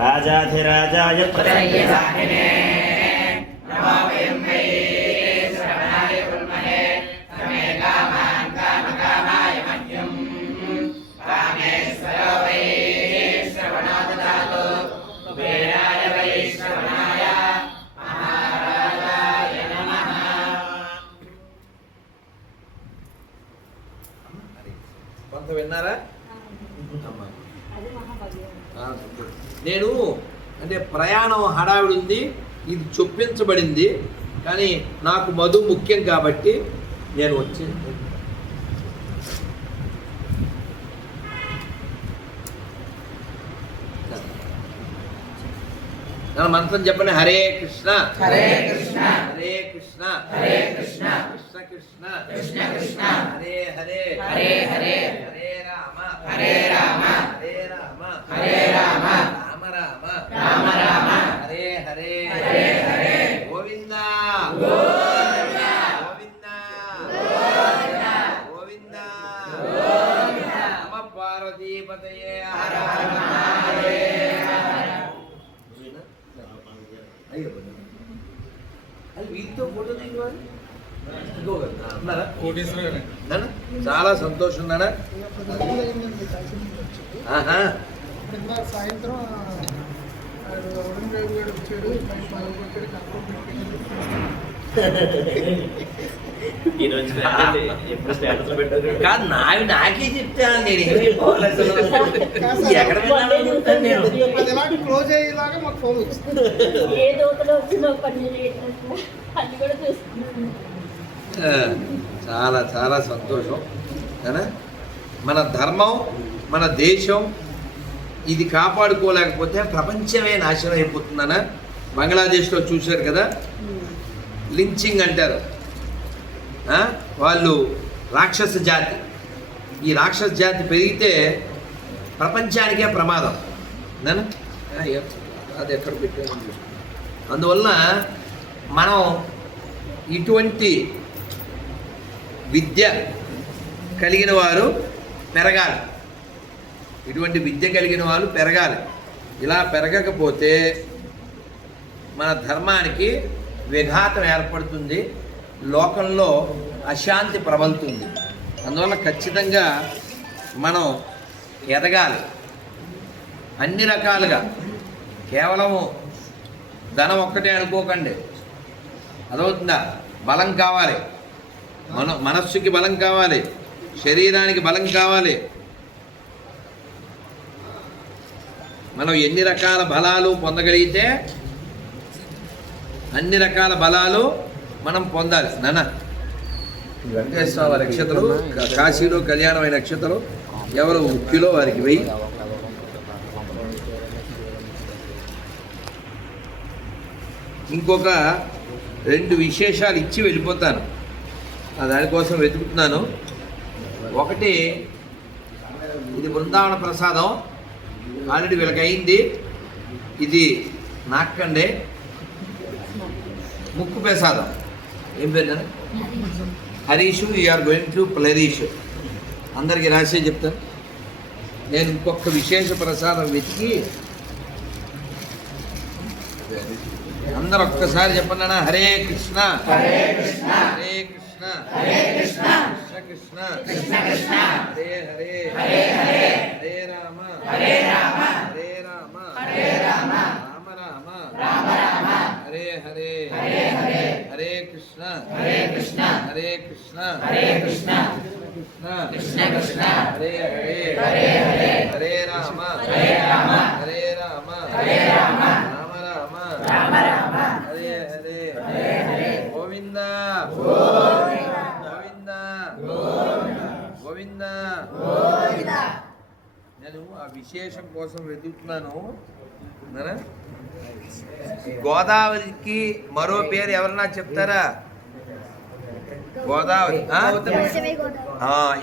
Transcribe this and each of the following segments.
రాజాధిరాజాయ ప్రసయ్యసాహినే నమోయం why శ్రవణాయ కుల్మహే తమే come on కామకామాయ మహ్యం కామేశ్వరో why శ్రవణో దదాతు కుబేరాయ why శ్రవణాయ మహారాజాయ నమః. కొంత విన్నారా? నేను అంటే ప్రయాణం హడావిడి ఉంది, ఇది చొప్పించబడింది, కానీ నాకు మధు ముఖ్యం కాబట్టి నేను వచ్చి మంత్రం చెప్పండి. హరే కృష్ణ హరే కృష్ణ హరే కృష్ణ హరే కృష్ణ కృష్ణ కృష్ణ కృష్ణ కృష్ణ హరే హరే హరే హరే హరే రామ హరే రామ హరే రామ హరే రామ రామ రామ రామ రామ హరే హరే హరే హరే గోవింద గోవింద గోవింద గోవింద గోవింద నమ పార్వతీపతయే హర హర మహాదేవ. అది వీటితో ఫోటో నాన్న చాలా సంతోషం నాన్న. ఆహా సాయంత్రం వచ్చాడు కాదు నాకే చెప్తాను నేను ఎక్కడ నేను అది ఎలాంటి క్లోజ్ అయ్యేలాగా మాకు ఫోన్ వచ్చింది. ఏ దోతలో వచ్చిందో పని అది కూడా చూస్తున్నాను. చాలా చాలా సంతోషం కదా. మన ధర్మం మన దేశం ఇది కాపాడుకోలేకపోతే ప్రపంచమే నాశనం అయిపోతుందనా. బంగ్లాదేశ్లో చూశారు కదా, లించింగ్ అంటారు. వాళ్ళు రాక్షస జాతి. ఈ రాక్షస జాతి పెరిగితే ప్రపంచానికే ప్రమాదం. అది ఎక్కడ పెట్టాను. అందువలన మనం ఇటువంటి విద్య కలిగిన వారు పెరగాలి. ఇటువంటి విద్య కలిగిన వాళ్ళు పెరగాలి. ఇలా పెరగకపోతే మన ధర్మానికి విఘాతం ఏర్పడుతుంది, లోకంలో అశాంతి ప్రబలుతుంది. అందువల్ల ఖచ్చితంగా మనం ఎదగాలి అన్ని రకాలుగా. కేవలము ధనం ఒక్కటే అనుకోకండి, అదవుతుందా? బలం కావాలి, మనస్సుకి బలం కావాలి, శరీరానికి బలం కావాలి. మనం ఎన్ని రకాల బలాలు పొందగలిగితే అన్ని రకాల బలాలు మనం పొందాలి. నాన్న వెంకటేశ్వర వారి నక్షత్రం కాశీలో కళ్యాణమైన నక్షత్రం ఎవరు ముఖ్యులో వారికి వెయ్యి. ఇంకొక 2 విశేషాలు ఇచ్చి వెళ్ళిపోతాను. దానికోసం వెతుకుతున్నాను. ఒకటి, ఇది బృందావన ప్రసాదం ఆల్రెడీ వీళ్ళకి అయింది. ఇది నాకండే ముక్కు ప్రసాదం. ఏం పేరు? Harish. You're going to flourish. అందరికీ రాసే చెప్తాను. నేను ఇంకొక విశేష ప్రసాదం వెతికి అందరు ఒక్కసారి చెప్పండి. హరే కృష్ణ హరే కృష్ణ హరే కృష్ణ హరే కృష్ణ కృష్ణ కృష్ణ కృష్ణ హరే హరే హరే హరే హరే రామ హరే రామ హరే రామ హరే రామ రామ రామ రామ రామ హరే హరే హరే హరే హరే కృష్ణ హరే కృష్ణ హరే కృష్ణ హరే కృష్ణ కృష్ణ కృష్ణ కృష్ణ హరే హరే హరే హరే హరే రామ హరే రామ హరే రామ హరే రామ రామ రామ రామ రామ హరే హరే హరే హరే గోవింద గోవింద గోవింద గోవింద గోవింద. నేను ఆ విశేషం కోసం వెతుకుతున్నాను. గోదావరికి మరో పేరు ఎవరన్నా చెప్తారా? గోదావరి.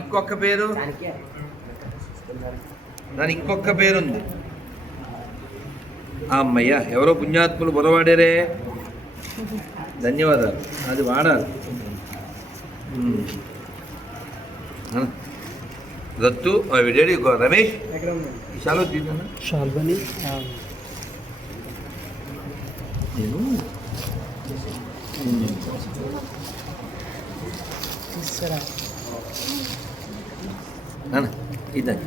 ఇంకొక పేరు, దాని ఇంకొక పేరుంది. అమ్మయ్య, ఎవరో పుణ్యాత్ములు బొరవాడారే, ధన్యవాదాలు. అది వాడాలి. దత్తు రెడీ. రమేష్ శాలువ తీసాను. నేను ఇద్దాం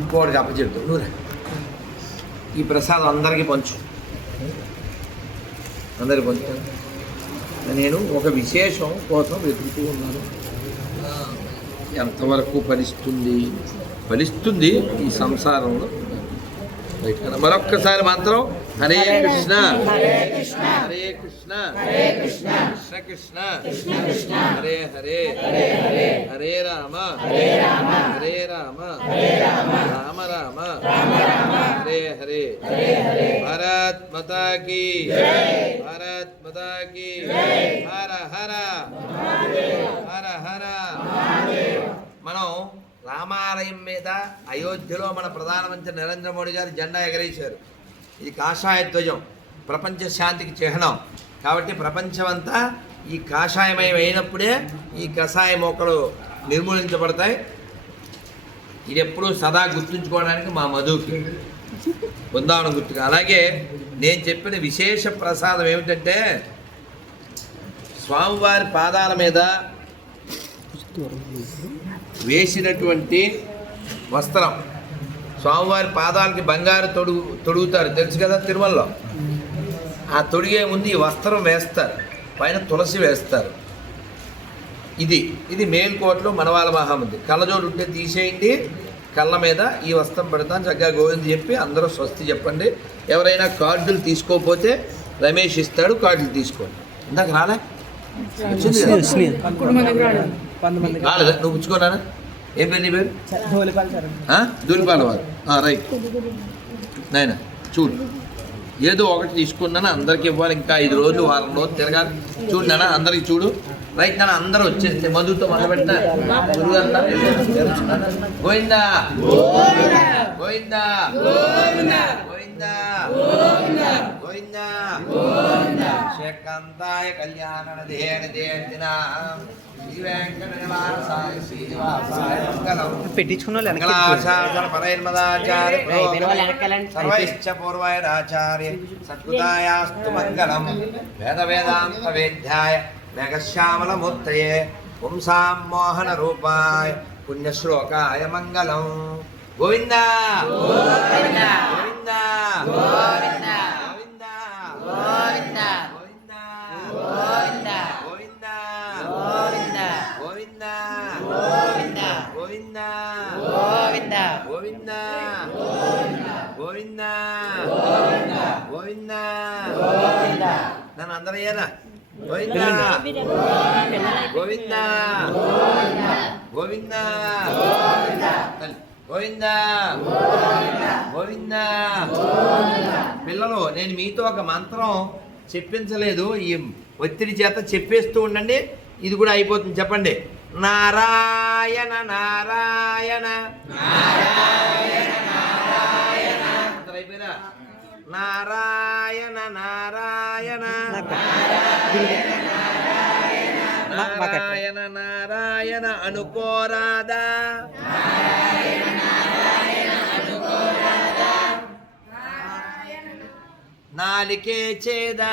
ఇంకోటికి అప్పచెప్తావు నువ్వు ఈ ప్రసాదం అందరికీ పంచు, అందరికి పంచుతాను. నేను ఒక విశేషం కోసం వెతుకుతూ ఉన్నాను. ఎంతవరకు ఫలిస్తుంది ఈ సంసారంలో. మరొక్కసారి మంత్రం హరే కృష్ణ హరే కృష్ణ హరే కృష్ణ కృష్ణ కృష్ణ హరే హరే హరే రామ హరే రామ రామ రామ హరే హరే. భారత్ మాతా కీ భారత్ మాతా కీ హర హర హర హర. మనం రామాలయం మీద అయోధ్యలో మన ప్రధానమంత్రి నరేంద్ర మోడీ గారు జెండా ఎగరేశారు. ఇది కాషాయ ధ్వజం, ప్రపంచ శాంతికి చిహ్నం. కాబట్టి ప్రపంచమంతా ఈ కాషాయమయం అయినప్పుడే ఈ కషాయ మొక్కలు నిర్మూలించబడతాయి. ఇది ఎప్పుడూ సదా గుర్తుంచుకోవడానికి మా మధుకి బృందావనం గుర్తుగా. అలాగే నేను చెప్పిన విశేష ప్రసాదం ఏమిటంటే స్వామివారి పాదాల మీద వేసినటువంటి వస్త్రం. స్వామివారి పాదాలకి బంగారు తొడుగుతారు తెలుసు కదా తిరుమలలో. ఆ తొడిగే ముందు ఈ వస్త్రం వేస్తారు, పైన తులసి వేస్తారు. ఇది మేల్కోటలో మనవాళ్ళ మహామంది. కళ్ళజోడు ఉంటే తీసేయండి, కళ్ళ మీద ఈ వస్త్రం పెడతాను చక్కగా గోవింద చెప్పి అందరూ స్వస్తి చెప్పండి. ఎవరైనా కార్డులు తీసుకోకపోతే రమేష్ ఇస్తాడు, కార్డులు తీసుకోండి. ఇందాక రాలే రాలేదా? నువ్వు పుచ్చుకోనా? ఏం పేరు నీ పేరు? దూలిపాల వారు. రైట్ నాయన చూడు, ఏదో ఒకటి తీసుకున్నాను, అందరికి ఇవ్వాలి. ఇంకా 5 రోజులు వారం రోజులు తిరగాలి. చూడు నాన్న, అందరికి చూడు. రైట్ నాన్న, అందరూ వచ్చేస్తే మధుతో మొదలుపెట్టిన గోవిందా గోవిందా గోవిందా గోవిందా శకంతాయ కళ్యాణ పూర్వాచార్య సత్కృతాయాస్తు మంగళం. వేద వేదాంత వేద్యాయ మేఘశ్యామలమూర్తయే పుంసాం మోహన రూపాయ పుణ్యశ్లోకాయ మంగళం. గోవిందా గోవిందా గోవిందా గోవిందా గోవిందా గోవిందా గోవిందా గోవిందా గోవిందా గోవిందా గోవిందా గోవిందా గోవిందా గోవిందా గోవిందా గోవిందా గోవిందా. నన్ను అందరయ్యారా? గోవిందా గోవిందా గోవిందా గోవిందా గోవిందా. పిల్లలు, నేను మీతో ఒక మంత్రం చెప్పించలేదు, ఈ ఒత్తిడి చేత చెప్పేస్తూ ఉండండి. ఇది కూడా అయిపోతుంది. చెప్పండి. నారాయణ నారాయణ అయిపోయినా? నారాయణ నారాయణ నారాయణ నారాయణ అనుకోరాదా? నాలికే చేదా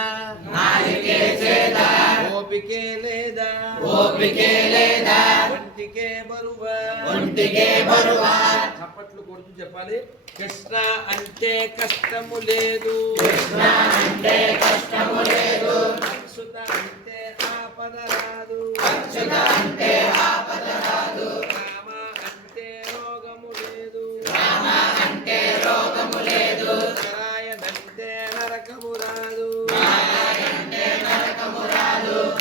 ఓపికే లేదా ఒంటికే బరువా చప్పట్లు కొడుతూ చెప్పాలి. కృష్ణ అంటే కష్టము లేదు, అచ్యుత అంటే ఆపద రాదు, రామ అంటే రోగము లేదు, నారాయణంటే నరకము రాదు,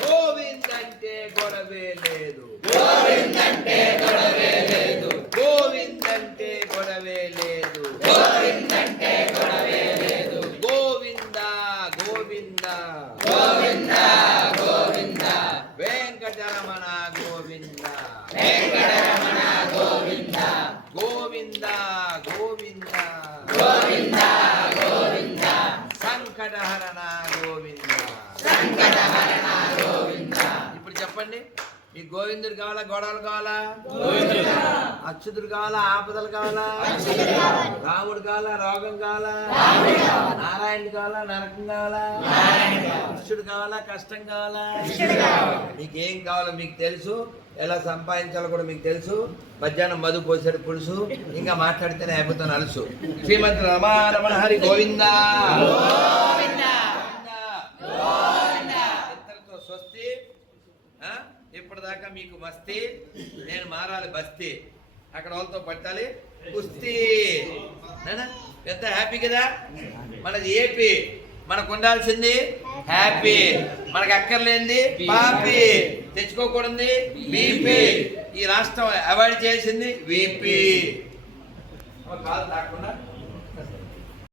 గోవిందంటే గొడవే లేదు, గోవిందంటే గొడవే లేదు, గోవిందంటే గొడవే లేదు, గోవిందంటే గొడవే లేదు. గోవిందా గోవిందా గోవిందా గోవిందా వెంకటరమణ గోవిందా వెంకటరమణ గోవిందా గోవిందా గోవిందా గోవిందా గోవిందా సంకటహరణ గోవిందా సంకటహరణ గోవిందా. ఇప్పుడు చెప్పండి, ఈ గోవిందుడు కావాలా గొడవలు కావాలా అచ్యుతుడు కావాలా ఆపదలు కావాలా రాముడు కావాలా రోగం కావాలా నారాయణుడు కావాలా నరకం కావాలా కృష్ణుడు కావాలా కష్టం కావాలా మీకేం కావాలో మీకు తెలుసు, ఎలా సంపాదించాలో కూడా మీకు తెలుసు. మధ్యాహ్నం మధు పోసాడు పులుసు, ఇంకా మాట్లాడితేనే అయిపోతాను అలుసు. శ్రీమద్ రమారమణ హరి గోవిందా ఇంతటితో స్వస్తి. ఇప్పటిదాకా మీకు మస్తీ, నేను మారాలి బస్తీ, అక్కడ వాళ్ళతో పట్టాలి కుస్తీ. ఎంత హ్యాపీ కదా. మనది ఏపీ, మనకు ఉండాల్సింది హ్యాపీ, మనకు అక్కర్లేంది పాపీ, తెచ్చుకోకూడదు బీపీ, ఈ రాష్ట్రం అవాయిడ్ చేసింది వీపీ. కాదు తాకుండా